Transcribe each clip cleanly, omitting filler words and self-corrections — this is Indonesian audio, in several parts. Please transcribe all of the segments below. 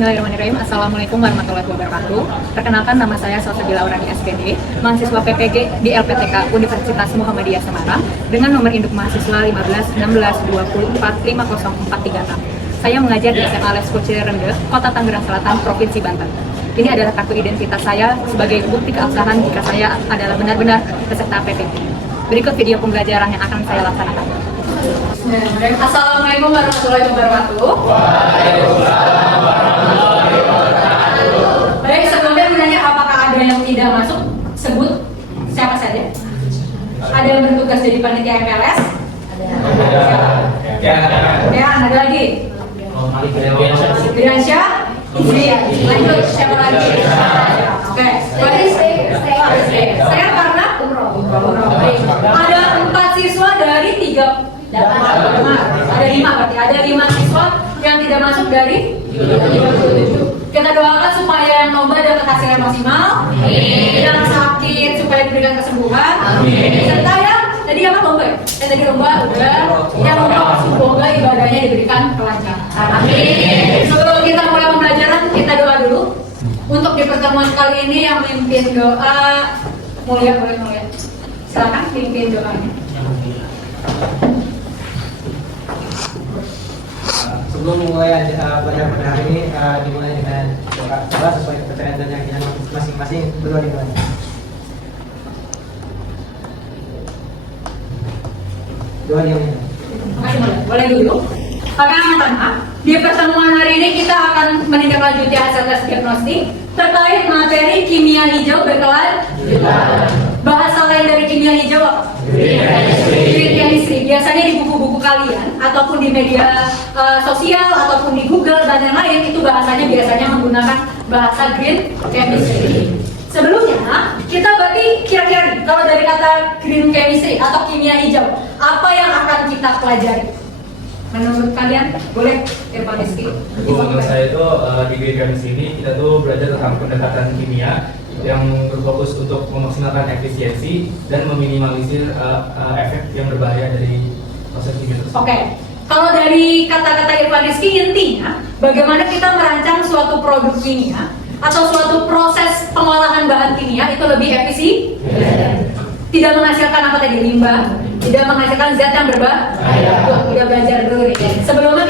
Bismillahirrahmanirrahim. Assalamualaikum warahmatullahi wabarakatuh. Perkenalkan, nama saya Salsabila Aurani SPD, mahasiswa PPG di LPTK Universitas Muhammadiyah Semarang dengan nomor induk mahasiswa 1516245046. Saya mengajar di SMA Lesko Cirende, Kota Tangerang Selatan, Provinsi Banten. Ini adalah kartu identitas saya sebagai bukti keabsahan jika saya adalah benar-benar peserta PPG. Berikut video pembelajaran yang akan saya laksanakan. Assalamualaikum warahmatullahi wabarakatuh. Waalaikumsalam warahmatullahi wabarakatuh. Baik, sebelumnya menanya apakah ada yang tidak masuk, sebut siapa saja. Ada yang bertugas jadi panitia MPLS? Ada. Ya, ada lagi. Biransyah? Lanjut, siapa lagi? Oke, saya karena ada 4 siswa dari 3. Ada 5 berarti, ada 5 siswa yang tidak masuk dari 37. Kita doakan supaya yang lomba dapat hasil yang maksimal, yang sakit supaya diberikan kesembuhan, serta yang tadi apa lomba ya? Yang tadi lomba udah, yang lomba semoga ibadahnya diberikan kelancaran. Amin. Sebelum kita mulai pembelajaran, kita doa dulu. Untuk di pertemuan kali ini yang mimpin doa Mulia, boleh Mulia. Silakan pimpin doanya. Sebelum mulai pada hari ini dimulai dengan doa sesuai kepercayaan dan keyakinan masing-masing. Berdoa dimulai. Doa dimulai. Boleh dulu. Oke, pertama di pertemuan hari ini kita akan menindaklanjuti hasil tes diagnostik terkait materi kimia hijau berkelan. Bahasa lain dari kimia hijau apa? Green chemistry. Biasanya di buku-buku kalian ataupun di media sosial ataupun di Google dan yang lain itu bahasanya biasanya menggunakan bahasa green chemistry. Sebelumnya kita berarti kira-kira kalau dari kata green chemistry atau kimia hijau, apa yang akan kita pelajari? Menurut kalian, boleh Irfan Rizky? Menurut saya itu di green chemistry ini kita tuh belajar tentang pendekatan kimia yang berfokus untuk memaksimalkan efisiensi dan meminimalisir efek yang berbahaya dari proses kimia tersebut. Oke, kalau dari kata-kata Irfan Rizky intinya bagaimana kita merancang suatu produk kimia atau suatu proses pengolahan bahan kimia itu lebih efisien, tidak menghasilkan apa tadi, limbah, tidak menghasilkan zat yang berbahaya. Udah belajar dulu nih. Sebelumnya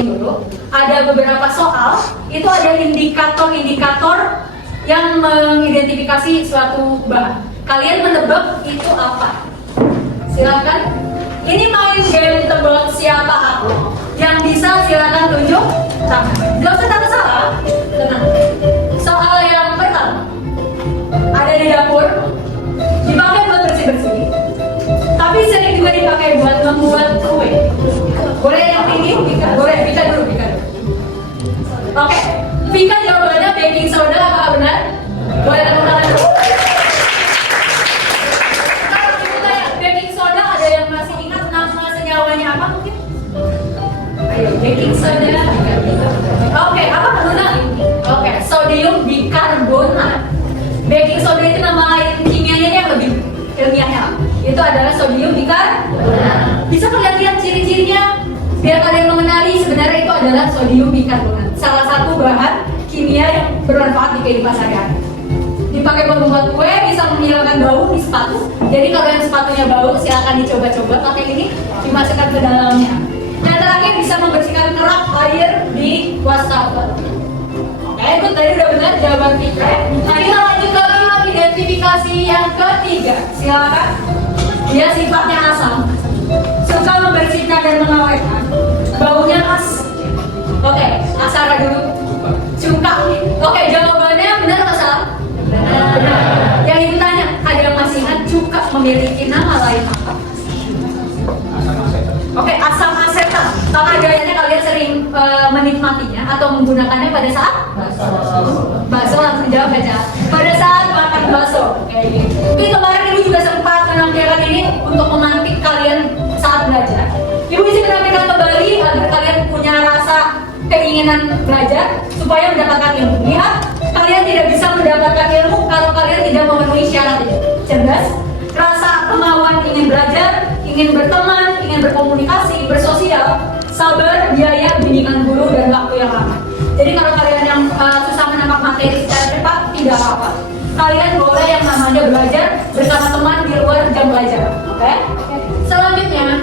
dulu ada beberapa soal itu ada indikator-indikator yang mengidentifikasi suatu bahan. Kalian menebak itu apa? Silakan. Ini main game tebak siapa aku. Yang bisa silakan tunjuk tangan. Gak usah takut salah. Tenang. Soal yang pertama ada di dapur, dipakai buat bersih-bersih, tapi sering juga dipakai buat membuat kue. Boleh yang ini? Boleh, Vika dulu. Oke, Vika jawabannya baking soda, apakah benar? Boleh tepuk tangan dulu. Kalau ditanya baking soda, ada yang masih ingat nama senyawanya apa mungkin? Ayo, baking soda. Oke, apa Luna? Oke, sodium bikarbonat. Baking soda itu nama kimianya yang lebih ilmiahnya. Itu adalah sodium bikarbonat. Bisa kalian lihat ciri-cirinya? Biar kalian mengenali sebenarnya itu adalah sodium bikarbonat. Salah satu bahan kimia yang bermanfaat di kehidupan sehari-hari. Dipakai buat membuat kue, bisa menghilangkan bau di sepatu. Jadi kalau yang sepatunya bau, silakan dicoba-coba pakai ini, dimasukkan ke dalamnya. Dan terakhir bisa membersihkan kerak air di wastafel. Oke, itu tadi udah benar jawaban Vika. Nah, kita lanjut lagi identifikasi yang ketiga. Silakan. Dia sifatnya asam, suka membersihkan dan mengawetkan, baunya khas. Oke, Asara dulu. Cuka. Oke, jawabannya benar atau salah? Benar. Yang ibu tanya, ada yang masih ingat cuka memiliki nama lain apa? Oke, asam asetat. Apakah gayanya kalian sering menikmatinya atau menggunakannya pada saat bakso? Langsung jawab aja. Pada saat makan bakso, kayak gitu. Tapi kemarin ibu juga sempat menampilkan ini untuk memantik kalian saat belajar. Ibu bisa menampilkan kembali agar kalian punya rasa keinginan belajar supaya mendapatkan ilmu. Lihat, kalian tidak bisa mendapatkan ilmu kalau kalian tidak memenuhi syarat itu. Cerdas, rasa kemauan ingin belajar, ingin berteman, ingin berkomunikasi, bersosial, sabar, biaya, bimbingan guru, dan waktu yang lama. Jadi kalau kalian yang susah menangkap materi secara cepat, tidak apa-apa. Kalian boleh yang namanya belajar bersama teman di luar jam belajar. Oke? Selanjutnya,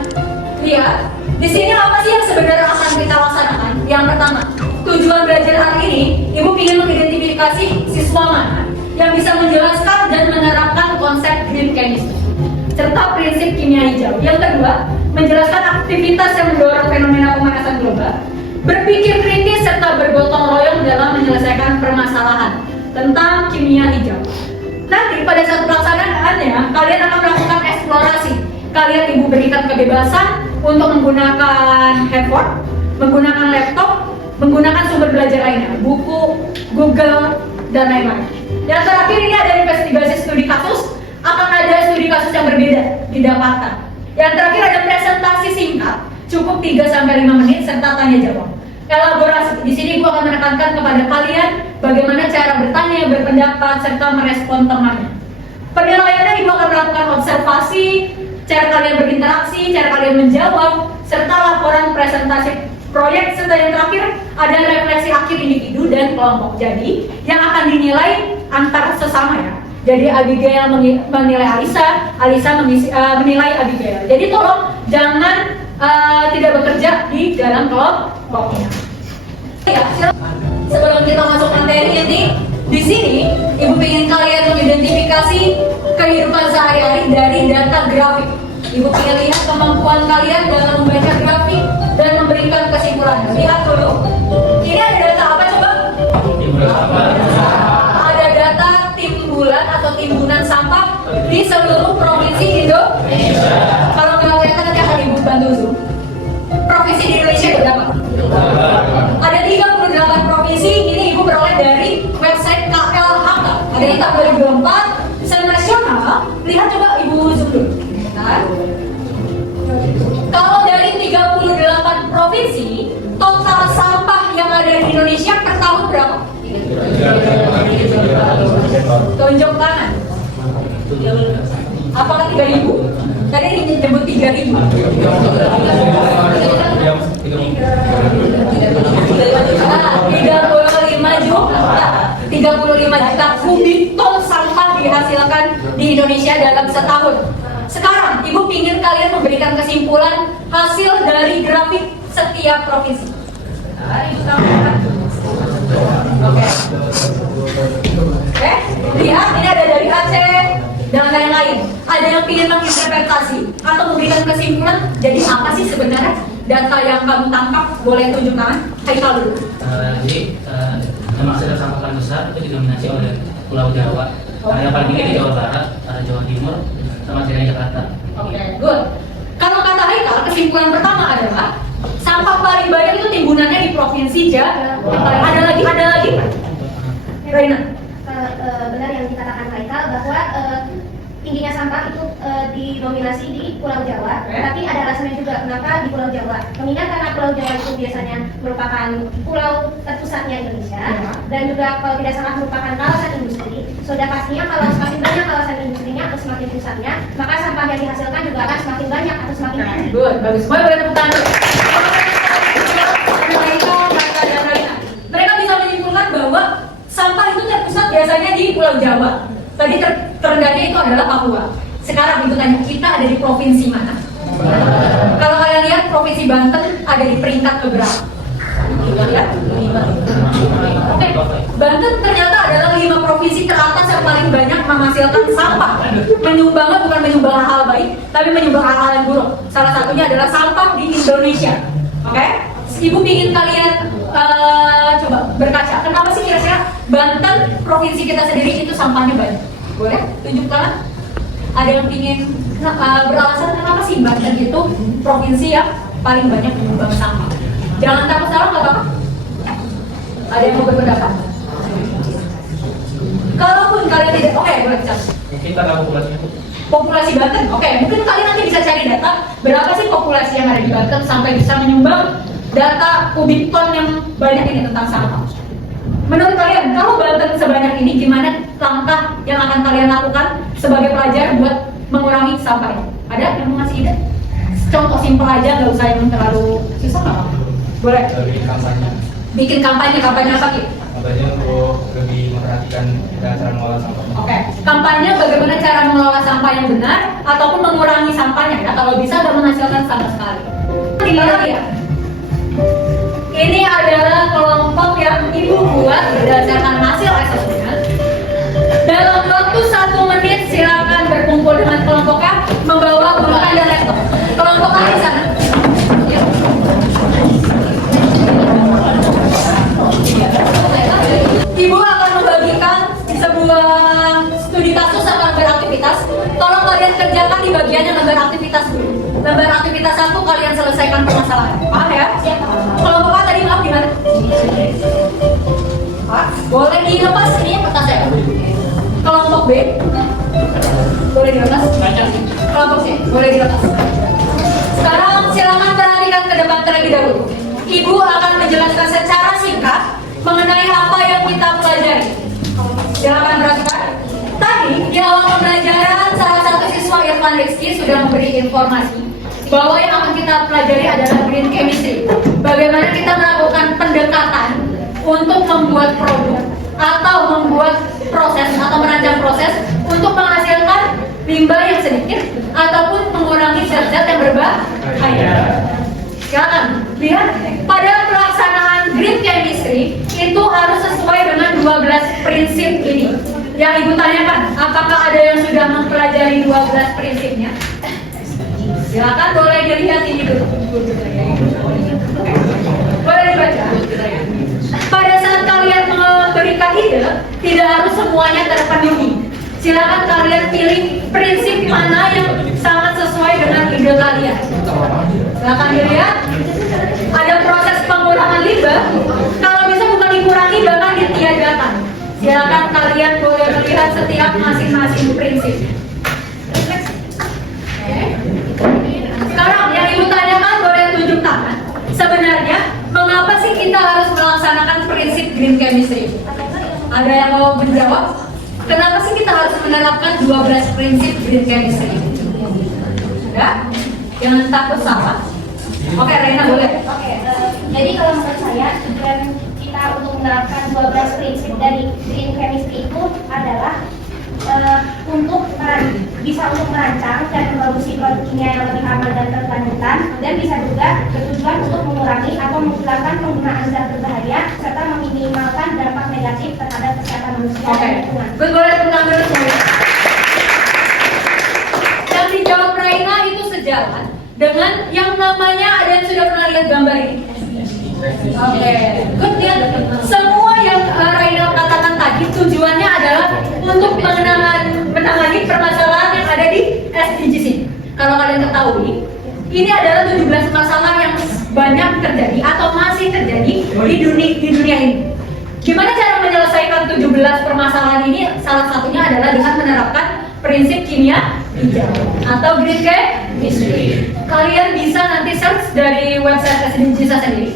lihat di sini apa sih yang sebenarnya akan kita laksanakan? Yang pertama, tujuan belajar hari ini, Ibu ingin mengidentifikasi siswa mana yang bisa menjelaskan dan menerapkan konsep green chemistry serta prinsip kimia hijau. Yang kedua, menjelaskan aktivitas yang mendorong fenomena pemanasan global, berpikir kritis serta bergotong royong dalam menyelesaikan permasalahan tentang kimia hijau. Nanti pada saat pelaksanaannya, kalian akan melakukan eksplorasi. Kalian Ibu berikan kebebasan untuk menggunakan handphone, menggunakan laptop, menggunakan sumber belajar lainnya, buku, Google, dan lain-lain. Yang terakhir ini ada investigasi studi kasus, akan ada studi kasus yang berbeda didapatkan. Yang terakhir ada presentasi singkat, cukup 3-5 menit serta tanya jawab. Elaborasi. Di sini gua akan menekankan kepada kalian bagaimana cara bertanya, berpendapat, serta merespon temannya. Penilaiannya Ibu akan melakukan observasi, cara kalian berinteraksi, cara kalian menjawab, serta laporan presentasi proyek, serta yang terakhir ada refleksi akhir individu dan kelompok. Jadi yang akan dinilai antar sesama ya. Jadi Abigail menilai Alisa, Alisa menilai Abigail. Jadi tolong jangan tidak bekerja di dalam kelompoknya. Ya, sebelum kita masuk materi ini, di sini Ibu ingin kalian mengidentifikasi kehidupan sehari-hari dari data grafik. Ibu ingin lihat kemampuan kalian dalam membaca grafik dan memberikan kesimpulannya. Lihat dulu. Ini ada data apa coba? Ada data timbulan atau timbunan sampah di seluruh provinsi Indonesia. Kalau nggak kelihatan nanti akan Ibu bantu zoom. Provinsi di Indonesia ada berapa? Ada 38 provinsi. Ini Ibu peroleh dari website KLHK. Ada di tahun 2024. Senasional. Lihat coba Ibu zoom dulu. Bentar. Kalau dari 38 provinsi, total sampah yang ada di Indonesia per tahun berapa? Tunjuk tangan. Apakah 3.000? Tadi disebut 3.000. 35 juta kubik ton sampah dihasilkan di Indonesia dalam setahun. Sekarang Ibu ingin kalian memberikan kesimpulan hasil dari grafik setiap provinsi. Oke, lihat ini ada dari Aceh dan lain-lain. Ada yang ingin menginterpretasi atau memberikan kesimpulan. Jadi apa sih sebenarnya data yang kamu tangkap? Boleh tunjuk tangan. Haikal dulu. Jadi memang hasil sampah besar itu didominasi oleh Pulau Jawa. Yang paling tinggi di Jawa Barat, Jawa Timur, sama DKI Jakarta. Oke, good. Kalau kata Haikal, kesimpulan pertama adalah sampah paling banyak itu timbunannya di provinsi Jawa. Ada lagi. Raina. Benar yang dikatakan Haikal bahwa tingginya sampah itu didominasi di Pulau Jawa, tapi ada alasannya juga kenapa di Pulau Jawa. Mengingat karena Pulau Jawa itu biasanya merupakan pulau terpusatnya Indonesia dan juga kalau tidak salah merupakan kawasan industri. Sudah pastinya kalau semakin banyak kawasan industrinya atau semakin pusatnya, maka sampah yang dihasilkan juga akan semakin banyak atau semakin tinggi. Good, bagus. Semua boleh tepuk tangan. Mereka bisa menyimpulkan bahwa sampah itu terpusat biasanya di Pulau Jawa. Tadi terendahnya itu adalah Papua. Sekarang itu tanya, kita ada di provinsi mana? Kalau kalian lihat provinsi Banten ada di peringkat keberapa? Lihat, 5. Oke, Banten ternyata adalah 5 provinsi teratas yang paling banyak menghasilkan sampah. Menyumbangnya bukan menyumbang hal baik, tapi menyumbang hal yang buruk. Salah satunya adalah sampah di Indonesia. Oke? Ibu ingin kalian coba berkaca. Kenapa sih kira-kira Banten provinsi kita sendiri itu sampahnya banyak? Boleh tunjuk tangan? Ada yang ingin beralasan kenapa sih Banten itu provinsi yang paling banyak menyumbang sampah? Jangan takut salah, nggak apa-apa. Ada yang mau berpendapat? Kalaupun kalian tidak, oke, boleh cek. Mungkin karena populasinya Populasi Banten, oke, mungkin kalian nanti bisa cari data berapa sih populasi yang ada di Banten sampai bisa menyumbang data kubik ton yang banyak ini tentang sampah. Menurut kalian, kalau Banten sebanyak ini, gimana langkah yang akan kalian lakukan sebagai pelajar buat mengurangi sampah ini? Ada yang mau ngasih ide? Contoh simpel aja, nggak usah yang terlalu susah, nggak apa-apa. Boleh. Dari kampanye. bikin kampanye apa Ki? Kampanye untuk lebih memperhatikan cara mengolah sampah. Oke, kampanye bagaimana cara mengelola sampah yang benar ataupun mengurangi sampahnya ya, kalau bisa gak menghasilkan sama sekali. Ini lagi ya. Ini adalah kelompok yang Ibu buat berdasarkan hasil asesmen. Dalam waktu 1 menit silakan berkumpul dengan kelompoknya, membawa bukan dan laptop. Kelompok A di sana. Yuk. Ibu akan membagikan sebuah studi kasus akan beraktivitas. Tolong kalian kerjakan di bagian yang lembar aktivitas dulu. Lembar aktivitas 1 kalian selesaikan permasalahan. Paham ya? Kelompok A tadi maaf gimana? Pak, boleh dilepas ininya kertasnya. Kelompok B boleh dilepas. Kelompok C boleh dilepas. Sekarang silakan perhatikan ke depan terlebih dahulu. Ibu akan menjelaskan secara singkat mengenai apa yang kita pelajari. Silakan perhatikan. Tadi di awal pembelajaran salah satu siswa Irfan Rizky sudah memberi informasi bahwa yang akan kita pelajari adalah green chemistry. Bagaimana kita melakukan pendekatan untuk membuat produk atau membuat proses atau merancang proses untuk menghasilkan limbah yang sedikit ataupun mengurangi zat-zat yang berbahaya. Silakan lihat pada pelaksanaan green chemistry itu harus sesuai dengan 12 prinsip ini. Yang Ibu tanyakan, apakah ada yang sudah mempelajari 12 prinsipnya? Silakan boleh dilihat ini dulu. Boleh dibaca. Pada saat kalian memberikan ide, tidak harus semuanya terpenuhi. Silakan kalian pilih prinsip mana yang sangat sesuai dengan ide kalian. Silakan dilihat. Ada proses pengurangan limbah. Kalau bisa bukan dikurangi, bahkan ditiadakan. Silakan kalian boleh melihat setiap masing-masing prinsip. Sekarang yang Ibu tanyakan boleh tunjuk tangan. Sebenarnya, mengapa sih kita harus melaksanakan prinsip green chemistry? Ada yang mau menjawab? Kenapa sih kita harus menerapkan 12 prinsip green chemistry? Ada? Jangan takut salah. Oke, Reina boleh. Oke, jadi kalau menurut saya tujuan kita untuk menerapkan 12 prinsip dari green chemistry itu adalah bisa untuk merancang dan memproduksi produk kimia yang lebih aman dan berkelanjutan, dan bisa juga bertujuan untuk mengurangi atau menghilangkan penggunaan zat berbahaya serta meminimalkan dampak negatif terhadap kesehatan manusia dan lingkungan. Boleh tentang dulu semuanya. Yang dijawab Raina itu sejalan dengan yang namanya, ada yang sudah pernah lihat gambar ini? Oke, good ya. Semua yang Raina katakan tadi tujuannya adalah untuk menangani permasalahan yang ada di SDGs ini. Kalau kalian ketahui, ini adalah 17 masalah yang banyak terjadi atau masih terjadi di dunia ini. Gimana cara menyelesaikan 17 permasalahan ini? Salah satunya adalah dengan menerapkan prinsip kimia hijau atau green chemistry. Kalian bisa nanti search dari website SDGs sendiri.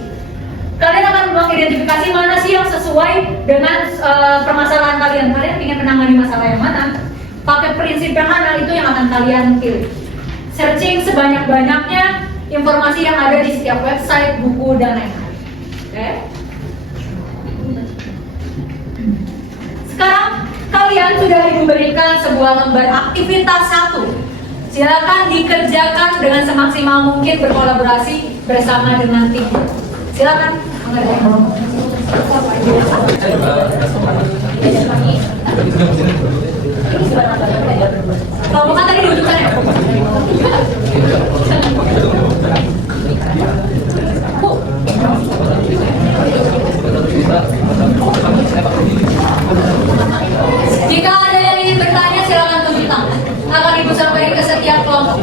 Kalian akan mengidentifikasi mana sih yang sesuai dengan permasalahan kalian. Kalian ingin menangani masalah yang mana? Pakai prinsip yang mana, itu yang akan kalian pilih. Searching sebanyak-banyaknya informasi yang ada di setiap website, buku, dan lain-lain. Oke? Sekarang kalian sudah diberikan sebuah lembar aktivitas 1. Silakan dikerjakan dengan semaksimal mungkin berkolaborasi bersama dengan tim. Silakan mengerjakan. Kalau bukan tadi di ujung sana ya? Jika ada yang ingin bertanya, silakan tunjuk tangan. Akan Ibu sampaikan ke setiap kelompok.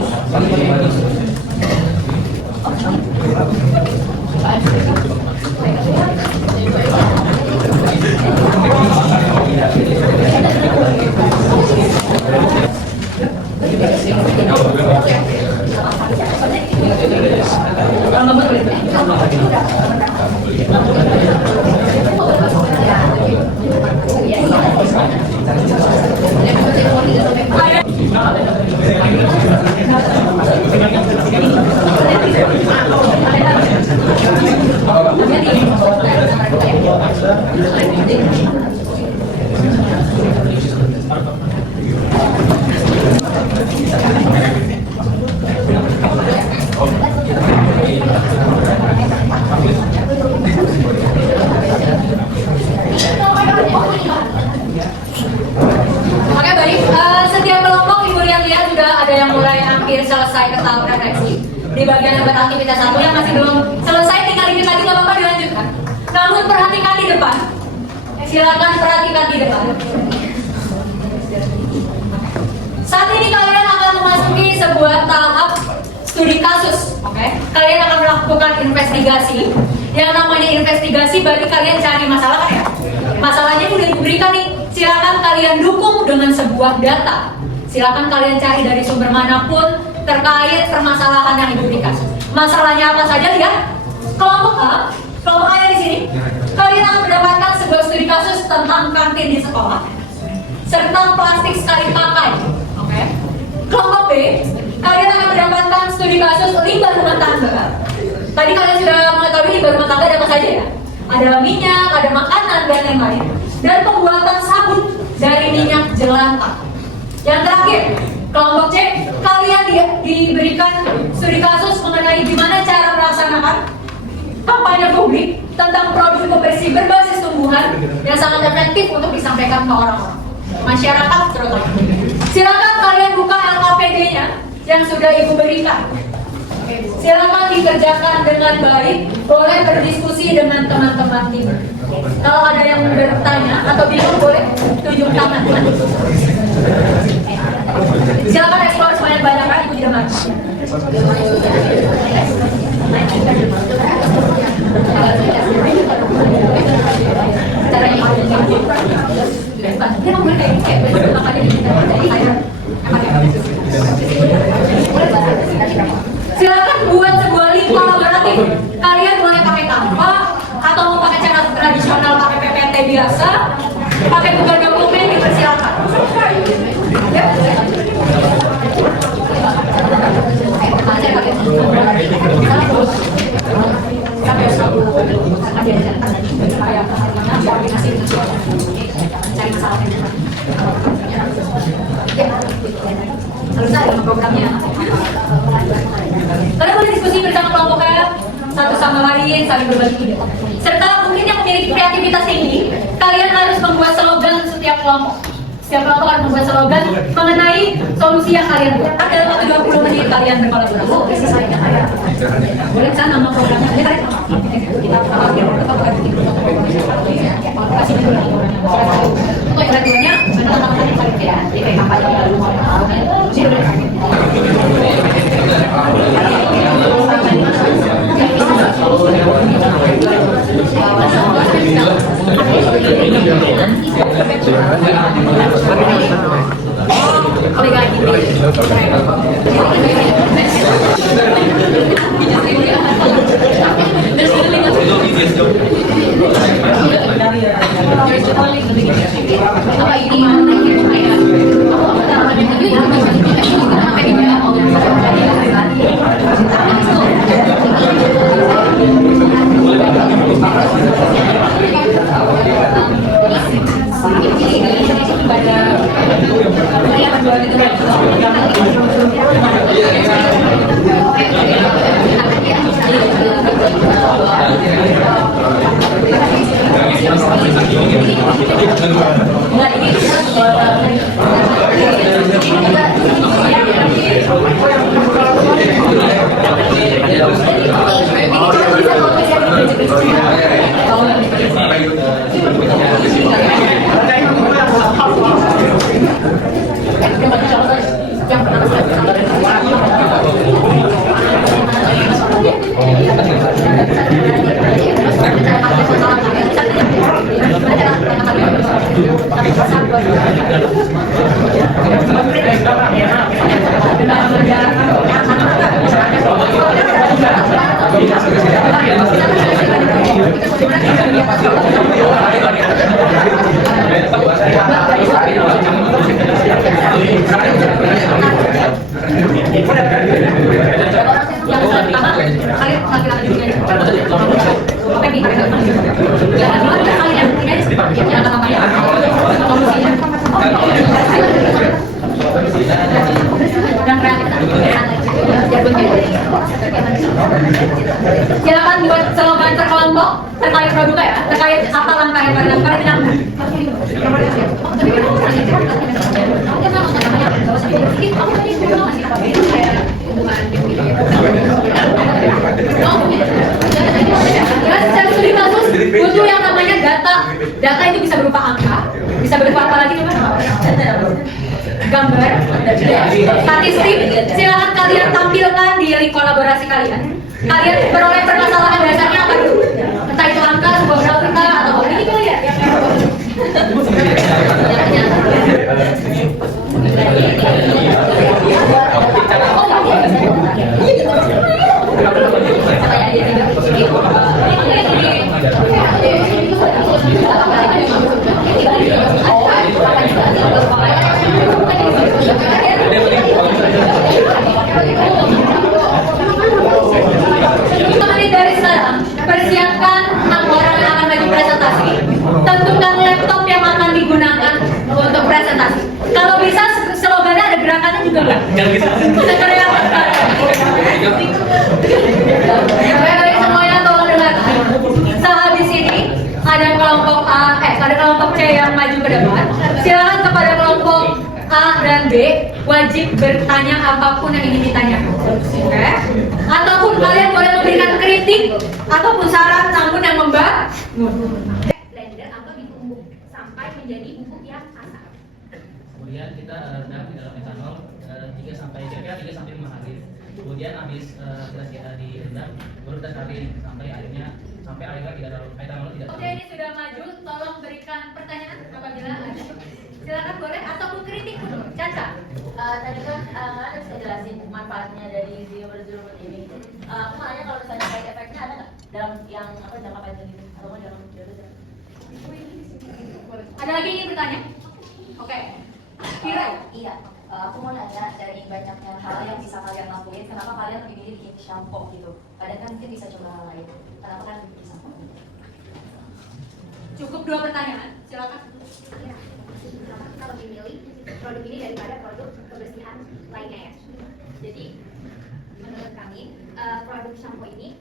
Jadi Oke baik, setiap kelompok ibu lihat-lihat sudah ada yang mulai hampir selesai ke tahap refleksi. Di bagian yang beraktivitas satu yang masih belum selesai, tinggal dikit lagi nggak apa-apa dilanjutkan. Namun perhatikan di depan, silakan perhatikan di depan. Saat ini kalian akan memasuki sebuah tahap studi kasus, oke? Kalian akan melakukan investigasi. Yang namanya investigasi berarti kalian cari masalah kan ya? Masalahnya udah diberikan nih, silakan kalian dukung dengan sebuah data. Silakan kalian cari dari sumber manapun terkait permasalahan yang diberikan. Masalahnya apa saja lihat? Kelompok A di sini. Kalian akan mendapatkan sebuah studi kasus tentang kantin di sekolah serta plastik sekali pakai. Oke. Kelompok B, kalian akan mendapatkan studi kasus limbah rumah tangga. Tadi kalian sudah mengetahui limbah rumah tangga ada apa saja ya? Ada minyak, ada makanan dan lain-lain. Dan pembuatan sabun dari minyak jelantah. Yang terakhir, kelompok C, kalian diberikan studi kasus mengenai gimana cara melaksanakan kampanye publik tentang produk pembersih berbasis tumbuhan yang sangat efektif untuk disampaikan ke orang-orang, masyarakat terutama. Silakan kalian buka LKPD-nya yang sudah ibu berikan. Silakan dikerjakan dengan baik, boleh berdiskusi dengan teman-teman ibu. Kalau ada yang bertanya atau bingung boleh tunjuk tangan. Silakan eksplor sebanyak-banyak kan ibu tidak marah. Silakan buat sebuah link kolaboratif. Kalian boleh pakai Canva atau mau pakai cara tradisional pakai PPT biasa, pakai Google Dokumen dipersilakan. Ya. Programnya. Kalian boleh diskusi bersama kelompoknya satu sama lain, saling berbagi ide. Serta mungkin yang memiliki kreativitas tinggi, kalian harus membuat slogan setiap kelompok. Setiap kelompok harus membuat slogan mengenai solusi yang kalian buat. Dalam waktu 20 menit kalian berkolaborasi. Boleh saya nama programnya? Kita kasih dulu. Untuk peraturannya, benar teman-teman paling tidak di kampanye lalu. Kalian terkait produk ya, terkait apa langkah yang pada langkah tidak. Secara studi kasus butuh yang namanya data. Data itu bisa berupa angka, bisa berupa apa lagi coba? Gambar, statistik. Silakan kalian tampilkan di link kolaborasi kalian. Kalian beroleh permasalahan dasarnya apa dulu? Entah itu angka, sebuah grafika atau apa ini kali ya? Dari sekarang, persiapkan 6 orang yang akan maju presentasi. Tentukan laptop yang akan digunakan untuk presentasi. Kalau bisa slogannya ada gerakannya juga nggak? Baik, semuanya tolong dengarkan. Sehabis ini ada kelompok A, ada kelompok C yang maju ke depan. Silakan kepada kelompok A dan B wajib bertanya apapun yang ingin ditanyakan. Oke? Ataupun kalian boleh memberikan kritik ataupun saran namun yang membangun. Blender atau ditumbuk sampai menjadi bubuk yang kasar. Kemudian kita rendam di dalam etanol 3 sampai 5 hari. Kemudian habis kita direndam, baru kita tarik sampai airnya etanol tidak. Oke, ini sudah maju. Tolong berikan pertanyaan apabila ada. Silakan boleh ataupun kritik pun. Caca. Tadi kan ada bisa jelasin manfaatnya dari zero ini. Makanya kalau misalnya side effect-nya ada nggak dalam yang jangka panjang itu atau nggak dalam Ada lagi yang ingin bertanya? Oke. Kira. Iya. Aku mau nanya dari banyaknya hal yang bisa kalian lakuin, kenapa kalian lebih milih bikin shampoo gitu? Padahal kan mungkin bisa coba hal lain. Kenapa kan bikin shampoo? Cukup 2 pertanyaan. Silakan. Ya, kita lebih milih produk ini daripada produk kebersihan lainnya ya. Jadi menurut kami produk shampoo ini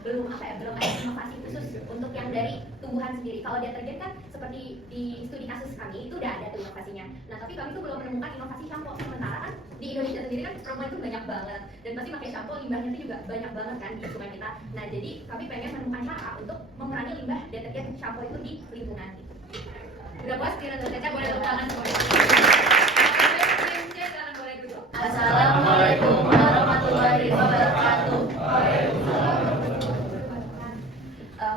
belum ada inovasi khusus untuk yang dari tumbuhan sendiri. Kalau deterjen kan seperti di studi kasus kami itu udah ada tuh inovasinya. Nah tapi kami tuh belum menemukan inovasi shampoo. Sementara kan di Indonesia sendiri kan perempuan itu banyak banget dan pasti pakai shampoo limbahnya itu juga banyak banget kan di lingkungan kita. Nah jadi kami pengen menemukan cara untuk mengurangi limbah deterjen shampoo itu di lingkungan. Udah puas? Kira Caca boleh tepuk tangan semuanya. Silakan boleh duduk. Assalamualaikum warahmatullahi wabarakatuh.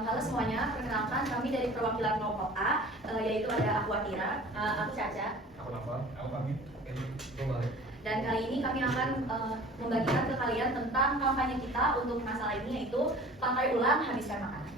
Halo semuanya, perkenalkan kami dari perwakilan kelompok A, yaitu ada aku Atira, aku Caca. Aku Nafa, aku Pamit. Dan kali ini kami akan membagikan ke kalian tentang kampanye kita untuk masalah ini, yaitu pakai ulang, habiskan makanan.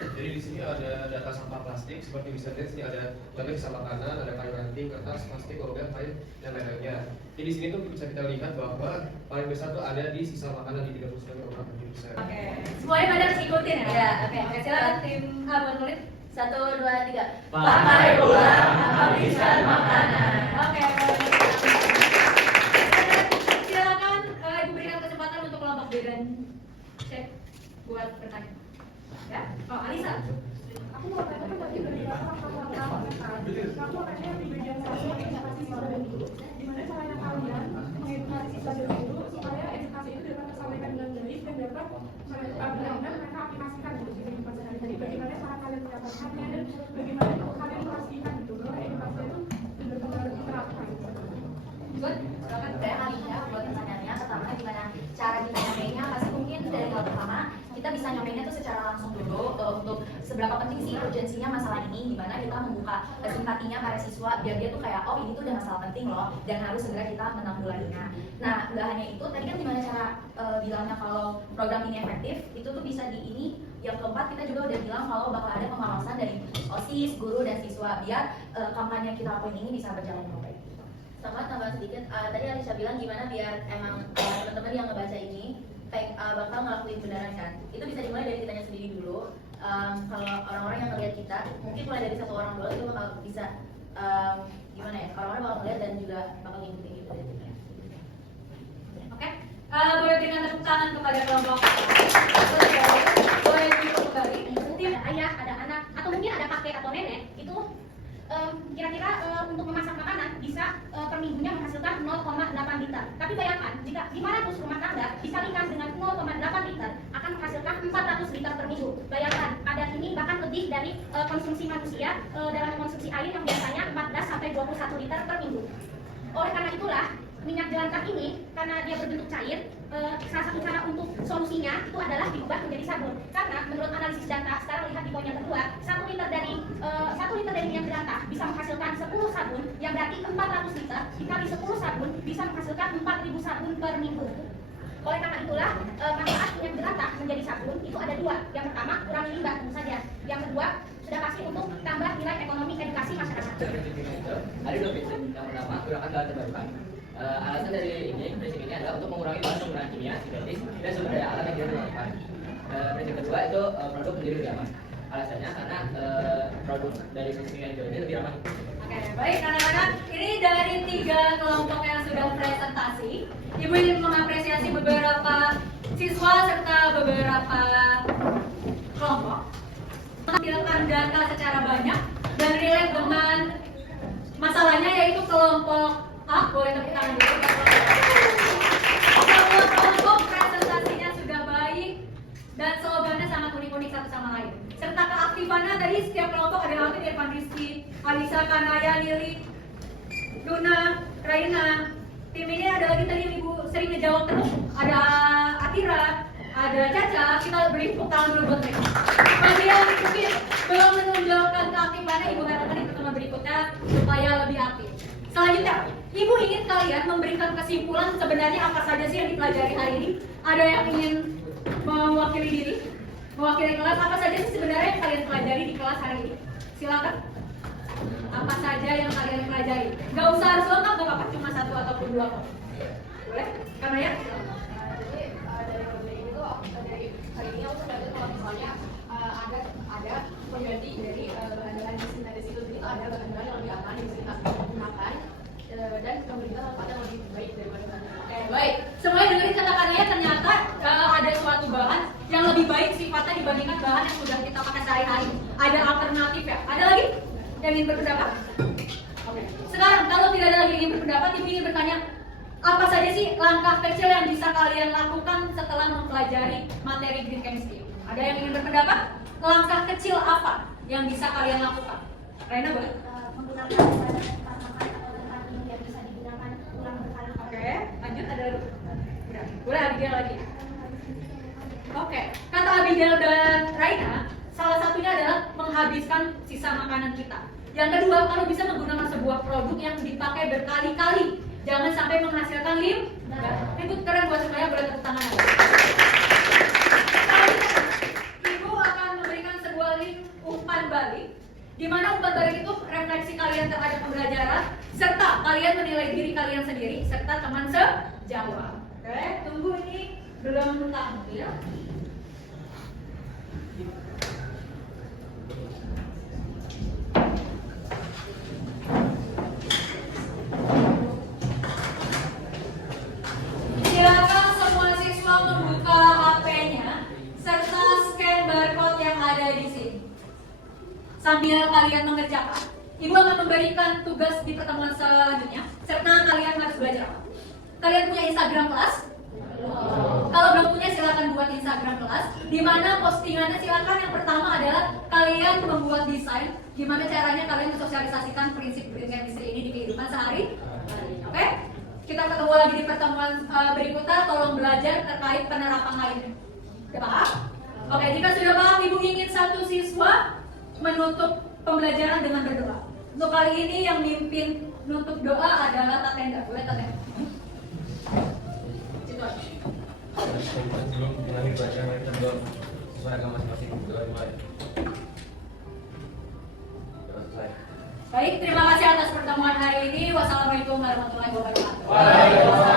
Jadi di sini ada data sampah plastik, seperti bisa lihat sini ada data sisa makanan, ada kayu ranting, kertas, plastik, logam, kain, dan lain-lainnya. Jadi di sini tuh bisa kita lihat bahwa paling besar tuh ada di sisa makanan di 39,7%. Oke. Semuanya pada harus ikutin ya? Ya, Oke, silakan tim A buat nulis. 1, 2, 3. Pakai ulang, habiskan makanan. Oke. Silakan Ibu berikan kesempatan untuk kelompok B dan C buat bertanya. Ya? Oh, Alisa. Aku mau tanya tadi dari kamu tanya di bagian satu edukasi siswa dan guru, gimana caranya kalian mengedukasi siswa dan guru supaya edukasi itu dapat tersampaikan dengan baik dan dapat benar-benar mereka aplikasikan gitu di kehidupan sehari-hari. Bagaimana cara kalian mendapatkannya dan bagaimana kalian memastikan gitu bahwa edukasi itu benar-benar diterapkan. Good. Silakan. Saya Alisa buat pertanyaannya. Pertama, gimana cara kita nyampeinnya? Pasti mungkin dari hal pertama kita bisa nyampeinnya tuh secara langsung dulu untuk seberapa penting sih urgensinya masalah ini, gimana kita membuka simpatinya para siswa biar dia tuh kayak oh ini tuh udah masalah penting loh dan harus segera kita menanggulanginya. Nah nggak hanya itu, tadi kan gimana cara bilangnya kalau program ini efektif, itu tuh bisa di ini. Yang keempat, kita juga udah bilang kalau bakal ada pengawasan dari OSIS, guru dan siswa biar kampanye kita lakuin ini bisa berjalan dengan baik. Sama tambah sedikit, tadi Alisa bilang gimana biar emang teman-teman yang ngebaca ini bakal ngelakuin beneran kan. Itu bisa dimulai dari kitanya sendiri dulu. Kalau orang-orang yang ngeliat kita, mungkin mulai dari 1 orang dulu itu bakal bisa gimana ya, orang-orang bakal ngeliat dan juga bakal ngikutin gitu dari kita. Oke. Boleh berikan tepuk tangan kepada kelompok atau mungkin ada kakek atau nenek itu kira-kira untuk memasak makanan bisa per minggunya menghasilkan 0,8 liter. Tapi bayangkan jika 500 rumah tangga dikalikan dengan 0,8 liter akan menghasilkan 400 liter per minggu. Bayangkan ada ini bahkan lebih dari konsumsi manusia dalam konsumsi air yang biasanya 14 sampai 21 liter per minggu. Oleh karena itulah minyak jelantah ini karena dia berbentuk cair, salah satu cara untuk solusinya itu adalah diubah menjadi sabun. Karena menurut analisis data, sekarang lihat di poin yang kedua, 1 liter dari minyak jelantah bisa menghasilkan 10 sabun, yang berarti 400 liter dikali 10 sabun bisa menghasilkan 4.000 sabun per minggu. Oleh karena itulah manfaat minyak jelantah menjadi sabun itu ada dua. Yang pertama, kurangi limbah tentu saja. Yang kedua, sudah pasti untuk tambah nilai ekonomi edukasi masyarakat. Ada dua prinsip. Yang pertama, gunakan bahan terbarukan. Alasan dari prinsip ini adalah untuk mengurangi bahan penggunaan kimia, sintetis, dan sumber daya alam yang tidak diperlukan. Prinsip kedua itu produk menjadi lebih aman. Alasannya karena produk dari prinsip kimia ini lebih aman. Oke, baik anak-anak, ini dari 3 kelompok yang sudah presentasi. Ibu ingin mengapresiasi beberapa siswa serta beberapa kelompok menampilkan data secara banyak dan relate dengan masalahnya, yaitu kelompok A. Boleh tepuk tangan dulu. Semua kelompok presentasinya sudah baik dan slogannya sangat unik-unik satu sama lain. Serta keaktifannya tadi setiap kelompok ada aktif, Irfan Rizky, Alisa, Kanaya, Lili, Luna, Raina. Tim ini ada lagi tadi yang ibu sering ngejawab terus. Ada Atira, ada Caca. Kita beri tepuk tangan dulu buat mereka. Bagi yang mungkin belum menunjukkan keaktifannya, ibu harapkan di pertemuan berikutnya supaya lebih aktif. Selanjutnya, ibu ingin kalian memberikan kesimpulan sebenarnya apa saja sih yang dipelajari hari ini. Ada yang ingin mewakili diri, mewakili kelas, apa saja sih sebenarnya yang kalian pelajari di kelas hari ini? Silakan. Apa saja yang kalian pelajari? Gak usah harus lengkap, gak apa-apa, cuma 1 ataupun 2 kok. Boleh? Karena ya? Jadi dari project ini tuh dari hari ini aku belajar kalau misalnya ada pengganti dari bahan-bahan sintetis itu ada bahan-bahan yang lebih aman yang bisa kita gunakan dan memberikan manfaat yang lebih baik daripada bahan-bahan. Oke, baik. Semuanya dengerin kata-katanya, ternyata ada suatu bahan yang lebih baik sifatnya dibandingkan bahan yang sudah kita pakai sehari-hari. Ada alternatif ya? Ada lagi yang ingin berpendapat? Oke. Sekarang kalau tidak ada lagi yang ingin berpendapat, ibu ingin bertanya, apa saja sih langkah kecil yang bisa kalian lakukan setelah mempelajari materi green chemistry? Ada yang ingin berpendapat? Langkah kecil apa yang bisa kalian lakukan? Raina boleh? Menggunakan bahan makanan atau bahan yang bisa digunakan ulang berkali-kali. Oke, lanjut ada udah. Boleh Abigail lagi. Oke, kata Abigail dan Raina, salah satunya adalah menghabiskan sisa makanan kita. Yang kedua, kalau bisa menggunakan sebuah produk yang dipakai berkali-kali, jangan sampai menghasilkan limbah. Itu keren buat semuanya, boleh tepuk tangan. Ibu akan memberikan sebuah link umpan balik, di mana umpan balik itu refleksi kalian terhadap pembelajaran, serta kalian menilai diri kalian sendiri, serta teman sejawat. Oke, tunggu ini belum tampil. Silakan semua siswa membuka HP-nya serta scan barcode yang ada di sini. Sambil kalian mengerjakan, Ibu akan memberikan tugas di pertemuan selanjutnya, serta kalian harus belajar apa? Kalian punya Instagram kelas? Kalau belum punya, silakan buat Instagram kelas. Di mana postingannya silakan yang pertama adalah kalian membuat desain. Gimana caranya kalian mensosialisasikan prinsip green chemistry ini di kehidupan sehari-hari. Oke? Kita ketemu lagi di pertemuan berikutnya. Tolong belajar terkait penerapan lainnya. Sudah paham? Oke, jika sudah paham, Ibu ingin satu siswa menutup pembelajaran dengan berdoa. Untuk kali ini yang mimpin menutup doa adalah Tatenda. Boleh Tatenda? Sebelum mengulangi pelajaran, mari kita berdoa sesuai agama masing-masing. Doa dimulai. Selesai. Baik, terima kasih atas pertemuan hari ini. Wassalamualaikum warahmatullahi wabarakatuh. Waalaikumsalam.